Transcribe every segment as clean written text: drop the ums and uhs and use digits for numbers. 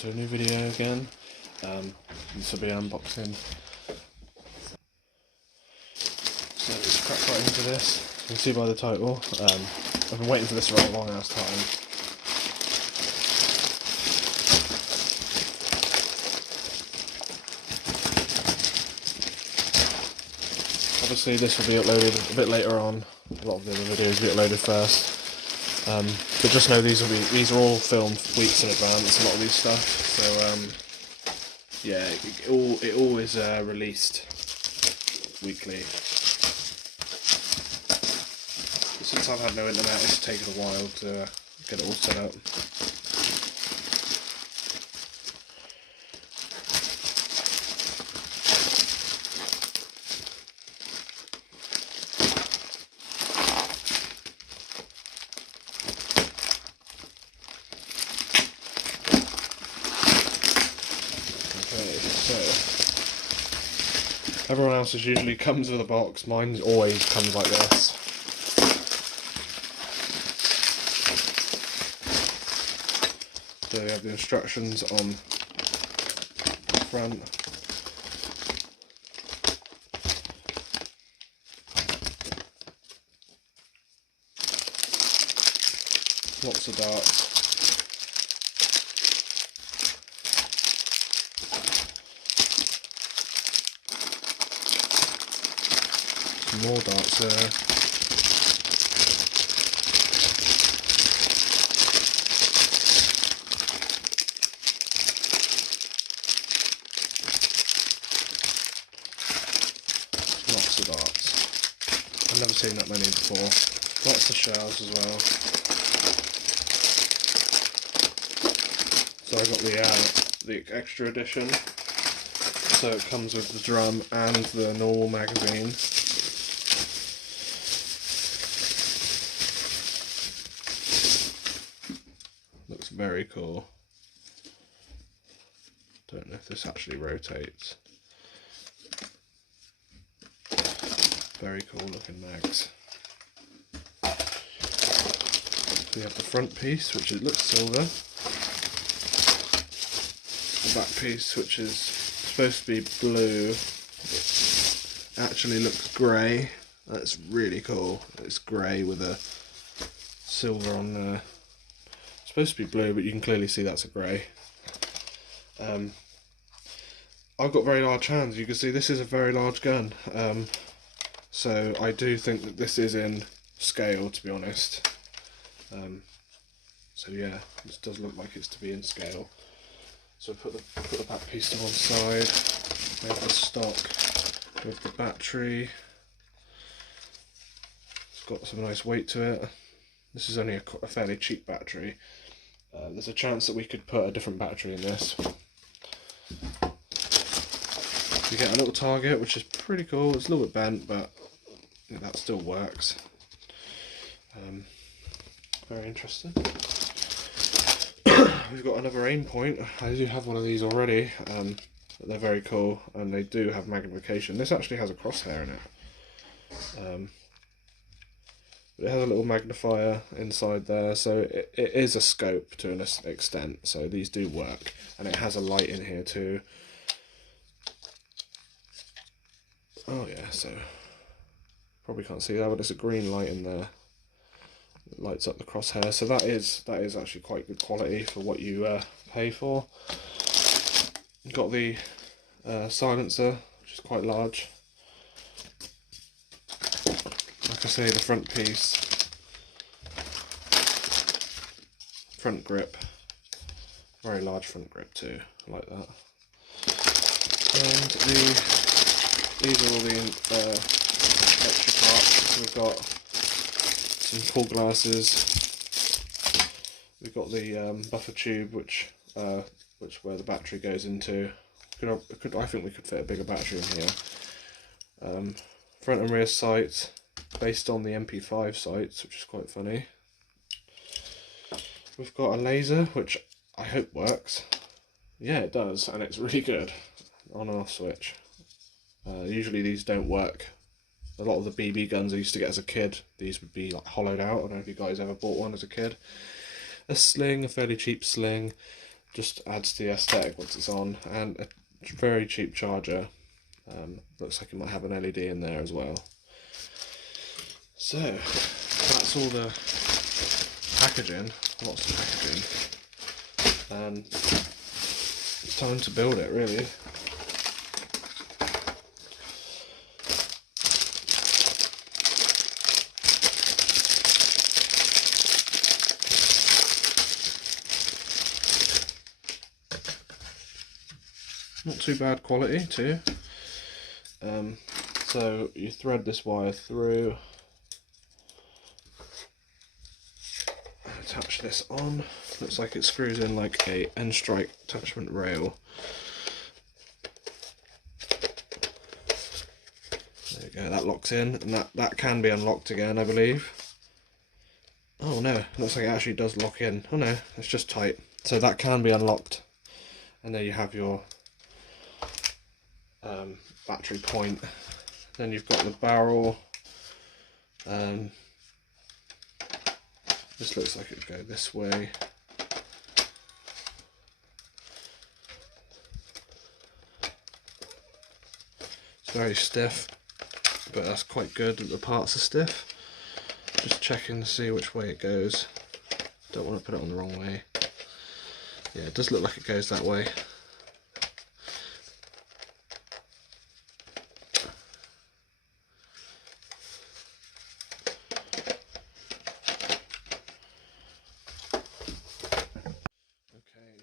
to a new video again. This will be an unboxing. So let's crack right into this. You can see by the title. I've been waiting for this for a long ass time. Obviously this will be uploaded a bit later on. A lot of the other videos will be uploaded first. But just know these are all filmed weeks in advance, a lot of these stuff. So yeah, it all is released weekly. Since I've had no internet, it's taken a while to get it all set up. Okay, so everyone else's usually comes with a box. Mine always comes like this. So we have the instructions on the front. Lots of darts. Some more darts there. Lots of darts. I've never seen that many before. Lots of shells as well. So I got the extra edition. So it comes with the drum and the normal magazine. Looks very cool. Don't know if this actually rotates. Very cool looking mags. So we have the front piece, which it looks silver. The back piece, which is supposed to be blue, actually looks grey. That's really cool. It's grey with a silver on there. It's supposed to be blue, but you can clearly see that's a grey. I've got very large hands. You can see this is a very large gun. So I do think that this is in scale, to be honest. So yeah, this does look like it's to be in scale. So put the back piece to one side. We have the stock with the battery. It's got some nice weight to it. This is only a fairly cheap battery. There's a chance that we could put a different battery in this. You get a little target, which is pretty cool. It's a little bit bent, but yeah, that still works. Very interesting. We've got another aim point. I do have one of these already. But they're very cool, and they do have magnification. This actually has a crosshair in it. It has a little magnifier inside there, so it is a scope to an extent. So these do work, and it has a light in here too. Oh yeah, so probably can't see that, but there's a green light in there. It lights up the crosshair, so that is actually quite good quality for what you pay for. You've got the silencer, which is quite large. Like I say, the front piece, front grip, very large front grip too. I like that. And these are all the extra parts. So we've got some pull glasses. We've got the buffer tube, which where the battery goes into. I think we could fit a bigger battery in here. Front and rear sight, based on the MP5 sights, which is quite funny. We've got a laser, which I hope works. Yeah, it does, and it's really good. On and off switch. Usually these don't work. A lot of the BB guns I used to get as a kid, these would be like hollowed out. I don't know if you guys ever bought one as a kid. A sling, a fairly cheap sling. just adds to the aesthetic once it's on, and a very cheap charger. Looks like it might have an LED in there as well. So that's all the packaging, lots of packaging, and it's time to build it really. Not too bad quality too. So you thread this wire through, attach this on. Looks like it screws in like a end strike attachment rail. There you go, that locks in, and that can be unlocked again, I believe. Oh no, looks like it actually does lock in. Oh no, it's just tight. So that can be unlocked, and there you have your battery point. Then you've got the barrel. This looks like it would go this way. It's very stiff, but that's quite good that the parts are stiff. Just checking to see which way it goes. Don't want to put it on the wrong way. Yeah, it does look like it goes that way.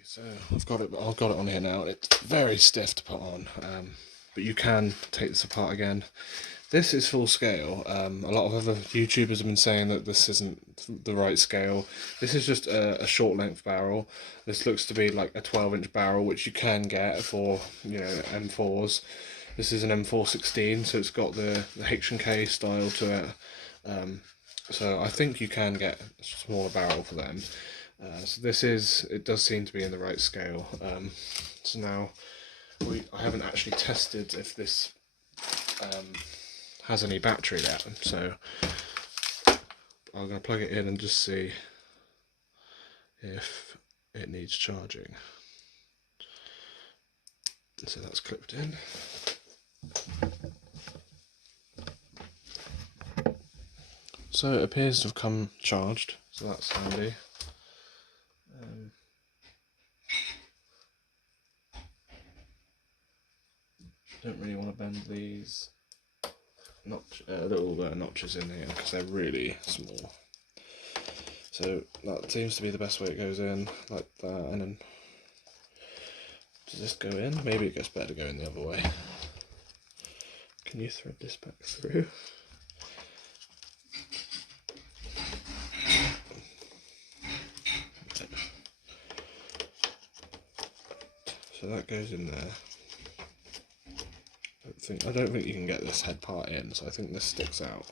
So I've got it on here now. It's very stiff to put on, but you can take this apart again. This is full scale. A lot of other YouTubers have been saying that this isn't the right scale. This is just a short length barrel. This looks to be like a 12-inch barrel, which you can get for, you know, M4s. This is an M416, so it's got the HK style to it. So I think you can get a smaller barrel for them. So it does seem to be in the right scale. So now I haven't actually tested if this has any battery there, so I'm going to plug it in and just see if it needs charging. So that's clipped in. So it appears to have come charged, so that's handy. Don't really want to bend these little notches in here because they're really small. So that seems to be the best way it goes in, like that. And then does this go in? Maybe it gets better going the other way. Can you thread this back through? So that goes in there. I don't think you can get this head part in, so I think this sticks out.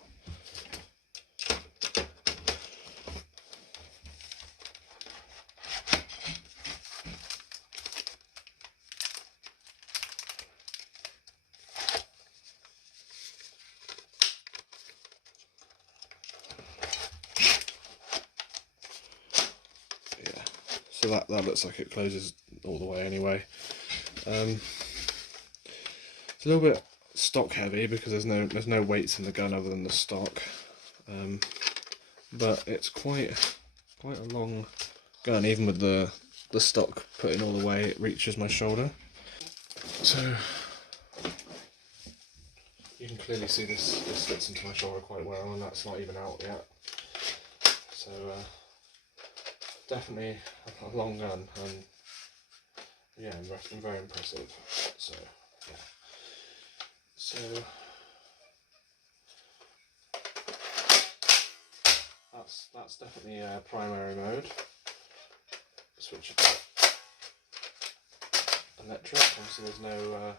Yeah, so that looks like it closes all the way anyway. It's a little bit stock heavy because there's no weights in the gun other than the stock, but it's quite a long gun. Even with the stock put in all the way, it reaches my shoulder. So you can clearly see this fits into my shoulder quite well, and that's not even out yet. So definitely a long gun, and yeah, very impressive. So yeah. So that's definitely primary mode. Switch it to electric. Obviously, there's no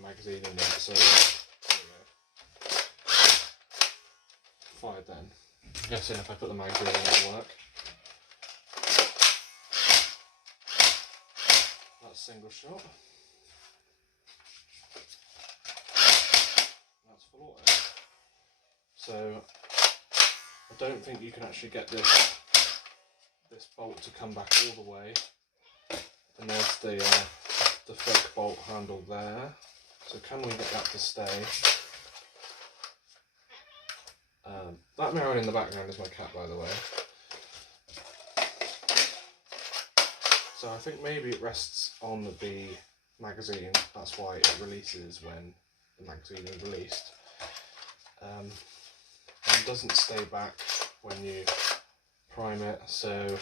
magazine in it, so there we go. Fired then. I'm guessing if I put the magazine in, it'll work. That's single shot. That's full auto. So I don't think you can actually get this this bolt to come back all the way, and there's the fake bolt handle there. So can we get that to stay? That mirror in the background is my cat, by the way. So I think maybe it rests on the magazine, that's why it releases when the magazine is released. And doesn't stay back when you prime it, so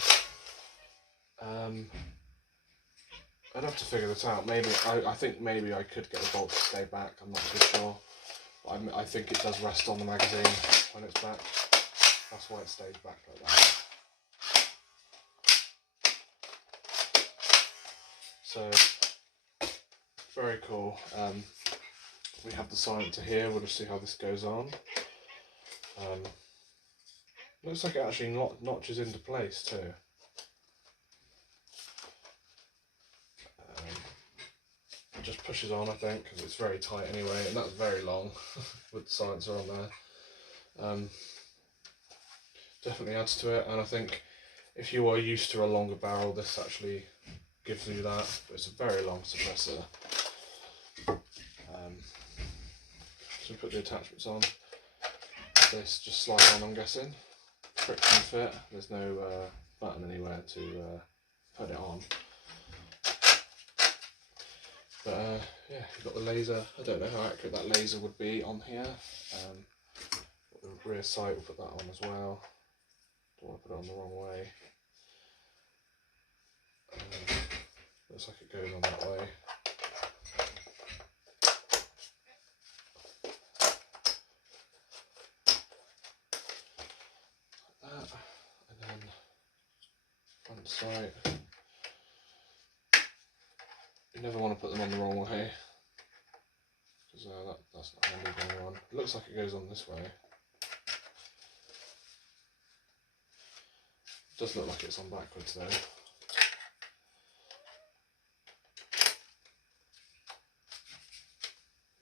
I'd have to figure this out. Maybe I think maybe I could get the bolt to stay back, I'm not too sure. But I think it does rest on the magazine when it's back. That's why it stays back like that. So, very cool. We have the silencer here, we'll just see how this goes on. Looks like it actually notches into place too. It just pushes on, I think, because it's very tight anyway, and that's very long with the silencer on there. Definitely adds to it, and I think if you are used to a longer barrel, this actually gives you that, but it's a very long suppressor. So put the attachments on. This just slides on, I'm guessing. Friction fit, there's no button anywhere to put it on. But yeah, you've got the laser. I don't know how accurate that laser would be on here. The rear sight, we'll put that on as well. Don't want to put it on the wrong way. Looks like it goes on that way. Like that. And then front sight. You never want to put them on the wrong way, because that's not handy going on. It looks like it goes on this way. It does look like it's on backwards though.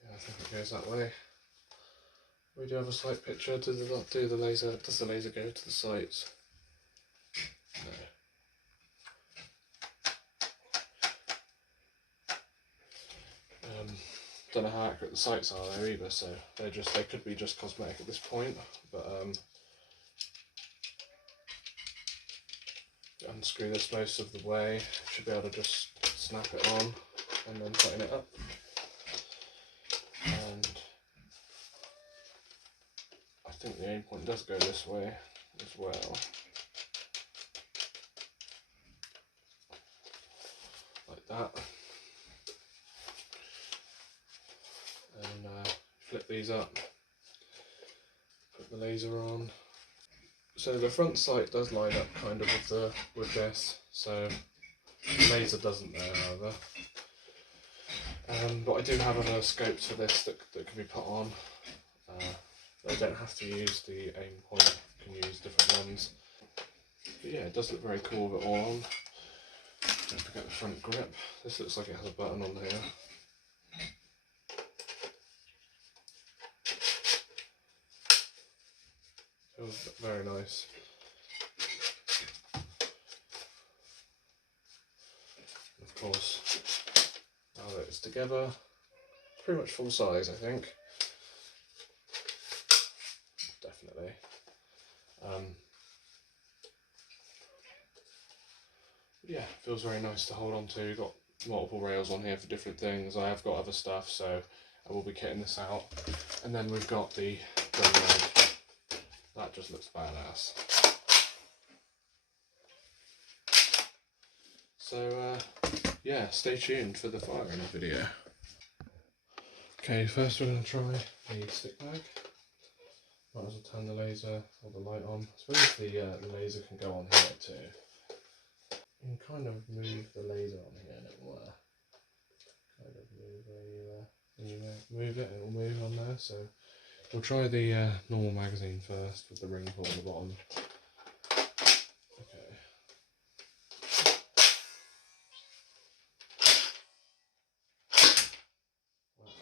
Yeah, I think it goes that way. We do have a sight picture. Does the laser go to the sights? No. Don't know how accurate the sights are there either, so they could be just cosmetic at this point, but unscrew this most of the way, should be able to just snap it on and then tighten it up. And I think the aim point does go this way as well. Like that. And flip these up, put the laser on. So the front sight does line up kind of with this, so the laser doesn't there either. But I do have other scopes for this that can be put on. I don't have to use the aim point, you can use different ones. But yeah, it does look very cool with it all on. Don't forget the front grip. This looks like it has a button on here. Feels very nice. Of course, now that it's together, it's pretty much full size, I think. Definitely. Yeah, feels very nice to hold on to. You've got multiple rails on here for different things. I have got other stuff, so I will be kitting this out. And then we've got the gun leg. That just looks badass. So yeah, stay tuned for the firing video. Okay, first we're going to try the stick bag. Might as well turn the laser or the light on. I suppose the laser can go on here too. You can kind of move the laser on here and it will kind of move when you move it, it will move on there. So we'll try the normal magazine first with the ring pull on the bottom. Okay. Wow.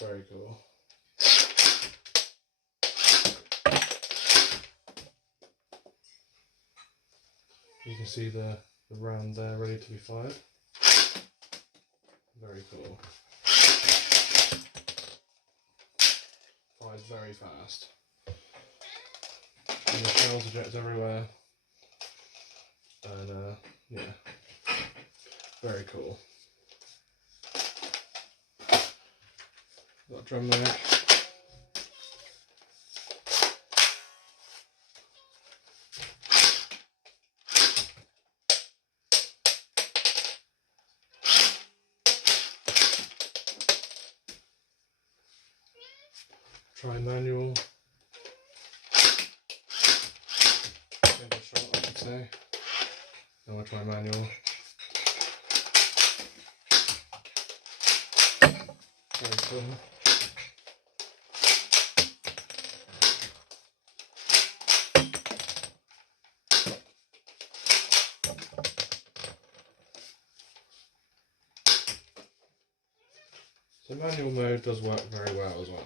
Very cool. You can see the round there ready to be fired. Very cool. Fires very fast. And the shells eject everywhere. And yeah, very cool. Got a drum mag. Try manual. Single shot, I should say. Now I'll try manual. Very cool. So manual mode does work very well as well.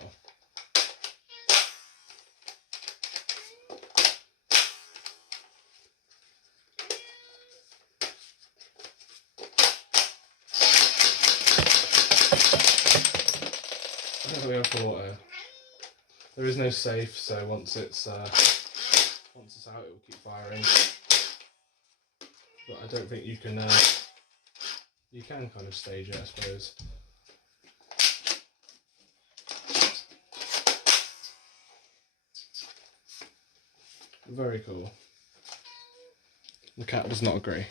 There we are for water. There is no safe, so once it's out, it will keep firing. But I don't think you can. You can kind of stage it, I suppose. Very cool. The cat does not agree.